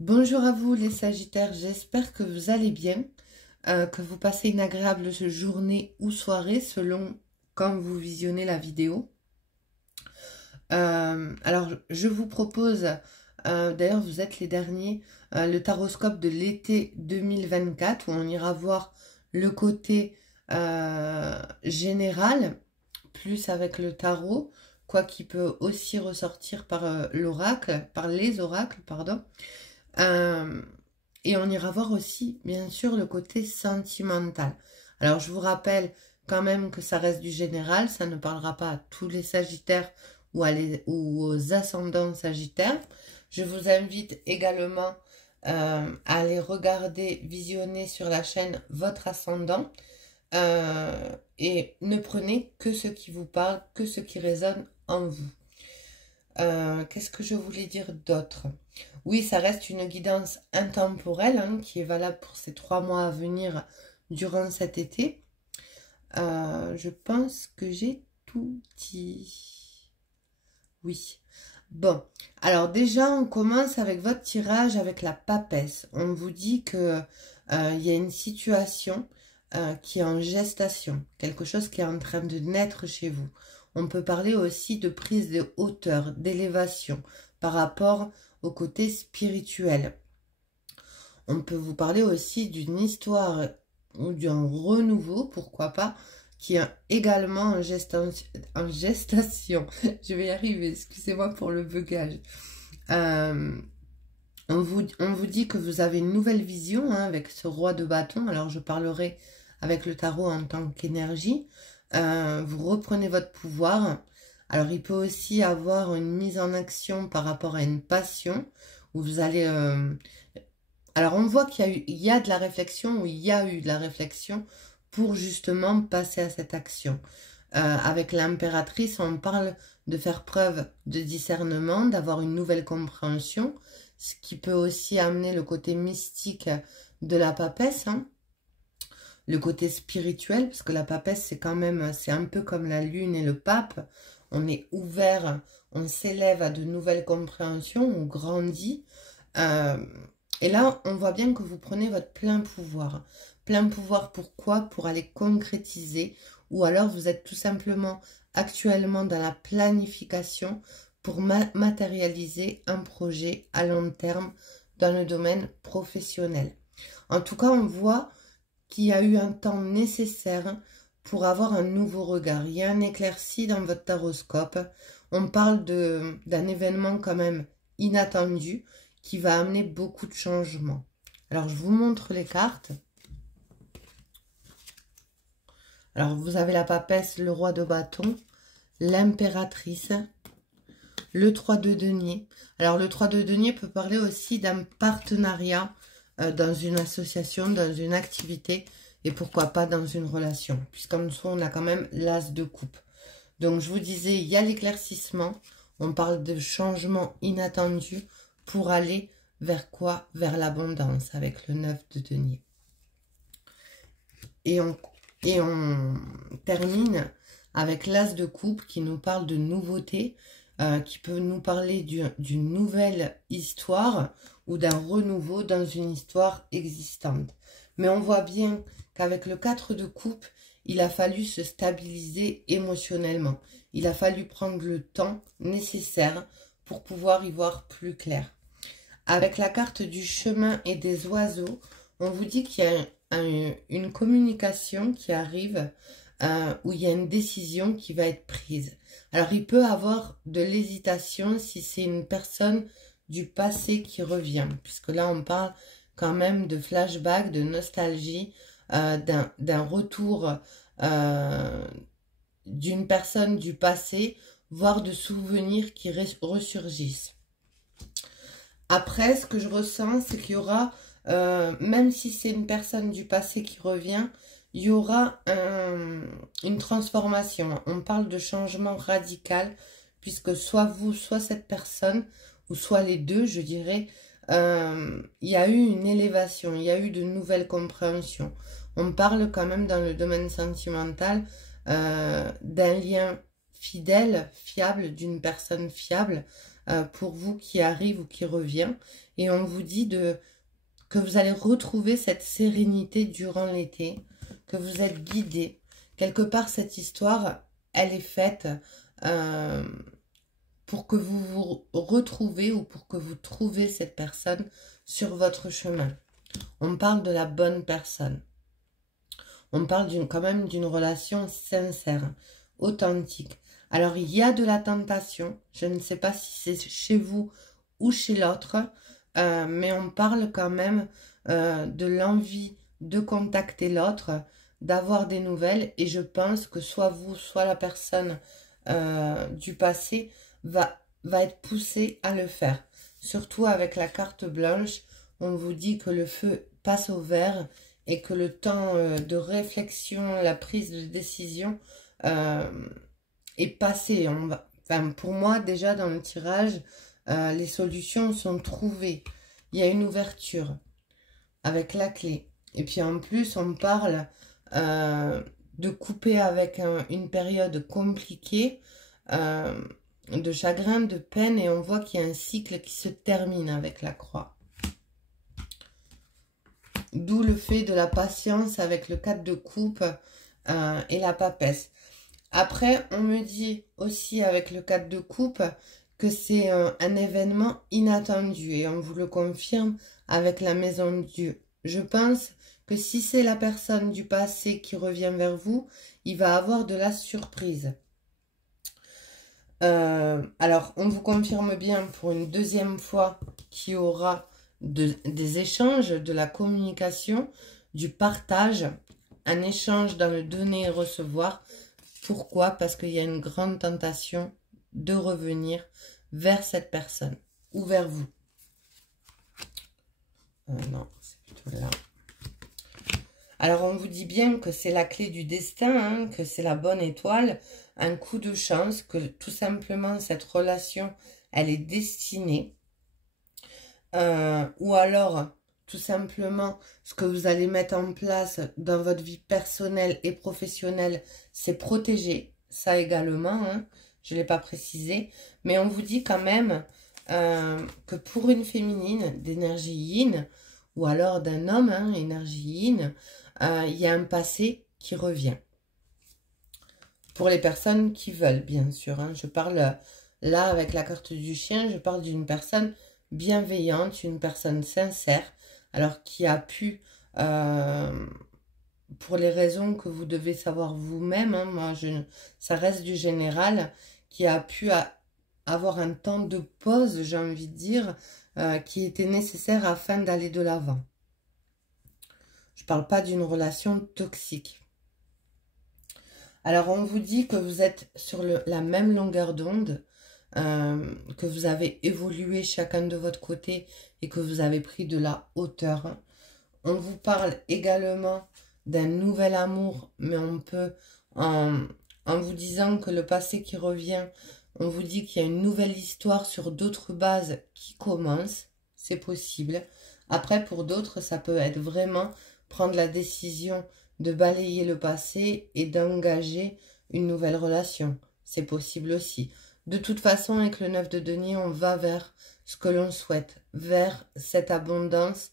Bonjour à vous les Sagittaires, j'espère que vous allez bien, que vous passez une agréable journée ou soirée selon quand vous visionnez la vidéo. Alors je vous propose, d'ailleurs vous êtes les derniers, le taroscope de l'été 2024 où on ira voir le côté général, plus avec le tarot, quoi qu'il peut aussi ressortir par l'oracle, par les oracles, pardon. Et on ira voir aussi, bien sûr, le côté sentimental. Alors, je vous rappelle quand même que ça reste du général, ça ne parlera pas à tous les Sagittaires ou aux ascendants Sagittaires. Je vous invite également à aller regarder, visionner sur la chaîne votre ascendant et ne prenez que ce qui vous parle, que ce qui résonne en vous. Qu'est-ce que je voulais dire d'autre? Oui, ça reste une guidance intemporelle qui est valable pour ces 3 mois à venir durant cet été. Je pense que j'ai tout dit. Oui. Bon, alors déjà, on commence avec votre tirage avec la papesse. On vous dit que il y a une situation qui est en gestation, quelque chose qui est en train de naître chez vous. On peut parler aussi de prise de hauteur, d'élévation par rapport au côté spirituel. On peut vous parler aussi d'une histoire ou d'un renouveau, pourquoi pas, qui est également en gestation. Je vais y arriver, excusez-moi pour le bugage. On vous dit que vous avez une nouvelle vision avec ce roi de bâton. Alors je parlerai avec le tarot en tant qu'énergie. Vous reprenez votre pouvoir. Alors il peut aussi avoir une mise en action par rapport à une passion où vous allez... Alors on voit qu'il y a de la réflexion, ou il y a eu de la réflexion pour justement passer à cette action. Avec l'impératrice, on parle de faire preuve de discernement, d'avoir une nouvelle compréhension, ce qui peut aussi amener le côté mystique de la papesse, le côté spirituel, parce que la papesse, c'est quand même, c'est un peu comme la lune et le pape. On est ouvert, on s'élève à de nouvelles compréhensions, on grandit. Et là, on voit bien que vous prenez votre plein pouvoir. Plein pouvoir pourquoi? Pour aller concrétiser, ou alors vous êtes tout simplement actuellement dans la planification pour matérialiser un projet à long terme dans le domaine professionnel. En tout cas, on voit qu'il y a eu un temps nécessaire pour avoir un nouveau regard. Il y a un éclairci dans votre taroscope. On parle d'un événement quand même inattendu qui va amener beaucoup de changements. Alors, je vous montre les cartes. Alors, vous avez la papesse, le roi de bâton, l'impératrice, le 3 de denier. Alors, le 3 de denier peut parler aussi d'un partenariat dans une association, dans une activité, et pourquoi pas dans une relation. Puisqu'en dessous, on a quand même l'as de coupe. Donc, je vous disais, il y a l'éclaircissement. On parle de changement inattendu pour aller vers quoi? Vers l'abondance avec le 9 de denier. Et on termine avec l'as de coupe qui nous parle de nouveauté, qui peut nous parler d'une nouvelle histoire ou d'un renouveau dans une histoire existante. Mais on voit bien qu'avec le 4 de coupe, il a fallu se stabiliser émotionnellement. Il a fallu prendre le temps nécessaire pour pouvoir y voir plus clair. Avec la carte du chemin et des oiseaux, on vous dit qu'il y a une communication qui arrive où il y a une décision qui va être prise. Alors, il peut avoir de l'hésitation si c'est une personne du passé qui revient, puisque là, on parle quand même de flashback, de nostalgie, d'un retour d'une personne du passé, voire de souvenirs qui ressurgissent. Après, ce que je ressens, c'est qu'il y aura, même si c'est une personne du passé qui revient, il y aura une transformation. On parle de changement radical, puisque soit vous, soit cette personne, ou soit les deux, je dirais, il y a eu une élévation, il y a eu de nouvelles compréhensions. On parle quand même dans le domaine sentimental d'un lien fidèle, fiable, d'une personne fiable, pour vous qui arrive ou qui revient. Et on vous dit que vous allez retrouver cette sérénité durant l'été, que vous êtes guidé. Quelque part, cette histoire, elle est faite pour que vous vous retrouvez ou pour que vous trouvez cette personne sur votre chemin. On parle de la bonne personne. On parle quand même d'une relation sincère, authentique. Alors, il y a de la tentation. Je ne sais pas si c'est chez vous ou chez l'autre, mais on parle quand même de l'envie de contacter l'autre, d'avoir des nouvelles. Et je pense que soit vous, soit la personne du passé va être poussée à le faire. Surtout avec la carte blanche, on vous dit que le feu passe au vert et que le temps de réflexion, la prise de décision est passé. Enfin, pour moi, déjà dans le tirage, les solutions sont trouvées. Il y a une ouverture avec la clé. Et puis en plus, on parle de couper avec une période compliquée, de chagrin, de peine, et on voit qu'il y a un cycle qui se termine avec la croix. D'où le fait de la patience avec le 4 de coupe et la papesse. Après, on me dit aussi avec le 4 de coupe que c'est un événement inattendu. Et on vous le confirme avec la maison de Dieu. Je pense que si c'est la personne du passé qui revient vers vous, il va avoir de la surprise. Alors, on vous confirme bien pour une deuxième fois qu'il y aura des échanges, de la communication, du partage, un échange dans le donner et recevoir. Pourquoi? Parce qu'il y a une grande tentation de revenir vers cette personne ou vers vous. Non, c'est plutôt là. Alors, on vous dit bien que c'est la clé du destin, hein, que c'est la bonne étoile, un coup de chance, que tout simplement cette relation, elle est destinée. Ou alors, tout simplement, ce que vous allez mettre en place dans votre vie personnelle et professionnelle, c'est protéger. Ça également, hein, je ne l'ai pas précisé. Mais on vous dit quand même que pour une féminine d'énergie yin, ou alors d'un homme, hein, énergie yin, il y a un passé qui revient. Pour les personnes qui veulent, bien sûr. Hein, je parle là avec la carte du chien, je parle d'une personne bienveillante, une personne sincère, alors qui a pu, pour les raisons que vous devez savoir vous-même, hein, moi ça reste du général, qui a pu avoir un temps de pause, j'ai envie de dire, qui était nécessaire afin d'aller de l'avant. Je ne parle pas d'une relation toxique. Alors on vous dit que vous êtes sur la même longueur d'onde, que vous avez évolué chacun de votre côté et que vous avez pris de la hauteur. On vous parle également d'un nouvel amour, mais on peut, en vous disant que le passé qui revient, on vous dit qu'il y a une nouvelle histoire sur d'autres bases qui commence. C'est possible. Après, pour d'autres, ça peut être vraiment prendre la décision de balayer le passé et d'engager une nouvelle relation. C'est possible aussi. De toute façon, avec le 9 de denier, on va vers ce que l'on souhaite, vers cette abondance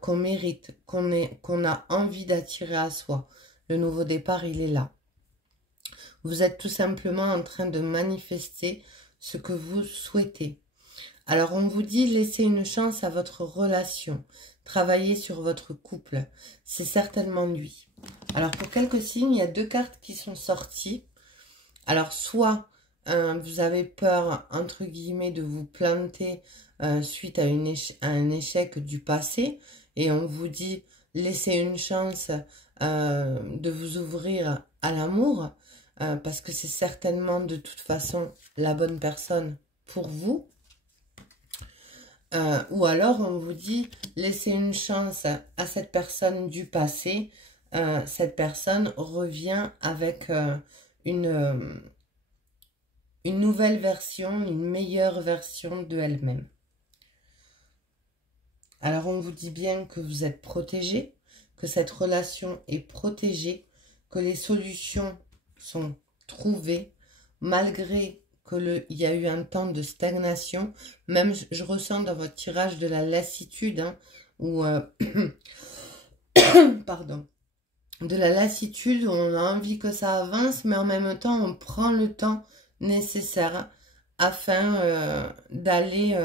qu'on mérite, qu'on a envie d'attirer à soi. Le nouveau départ, il est là. Vous êtes tout simplement en train de manifester ce que vous souhaitez. Alors, on vous dit, laissez une chance à votre relation. Travaillez sur votre couple. C'est certainement lui. Alors, pour quelques signes, il y a deux cartes qui sont sorties. Alors, soit vous avez peur, entre guillemets, de vous planter suite à un échec du passé. Et on vous dit, laissez une chance de vous ouvrir à l'amour. Parce que c'est certainement de toute façon la bonne personne pour vous. Ou alors on vous dit, laissez une chance à cette personne du passé. Cette personne revient avec une nouvelle version, une meilleure version de elle-même. Alors on vous dit bien que vous êtes protégé, que cette relation est protégée, que les solutions sont trouvées, malgré qu'il y a eu un temps de stagnation. Même, je ressens dans votre tirage de la lassitude, hein, ou... pardon. De la lassitude, où on a envie que ça avance, mais en même temps, on prend le temps nécessaire afin d'aller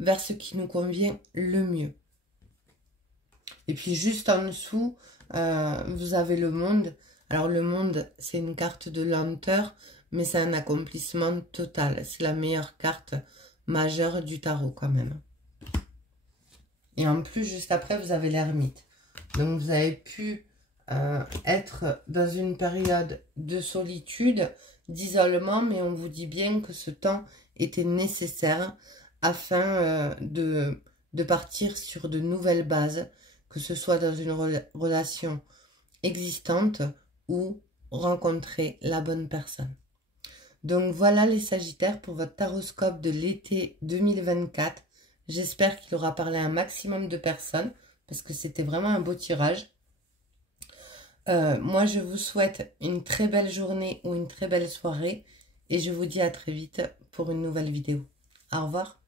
vers ce qui nous convient le mieux. Et puis juste en dessous, vous avez le monde. Alors le monde, c'est une carte de lenteur, mais c'est un accomplissement total. C'est la meilleure carte majeure du tarot quand même. Et en plus, juste après, vous avez l'ermite. Donc vous avez pu être dans une période de solitude, d'isolement, mais on vous dit bien que ce temps était nécessaire afin de partir sur de nouvelles bases, que ce soit dans une relation existante ou rencontrer la bonne personne. Donc voilà les Sagittaires pour votre taroscope de l'été 2024. J'espère qu'il aura parlé à un maximum de personnes parce que c'était vraiment un beau tirage. Moi, je vous souhaite une très belle journée ou une très belle soirée et je vous dis à très vite pour une nouvelle vidéo. Au revoir.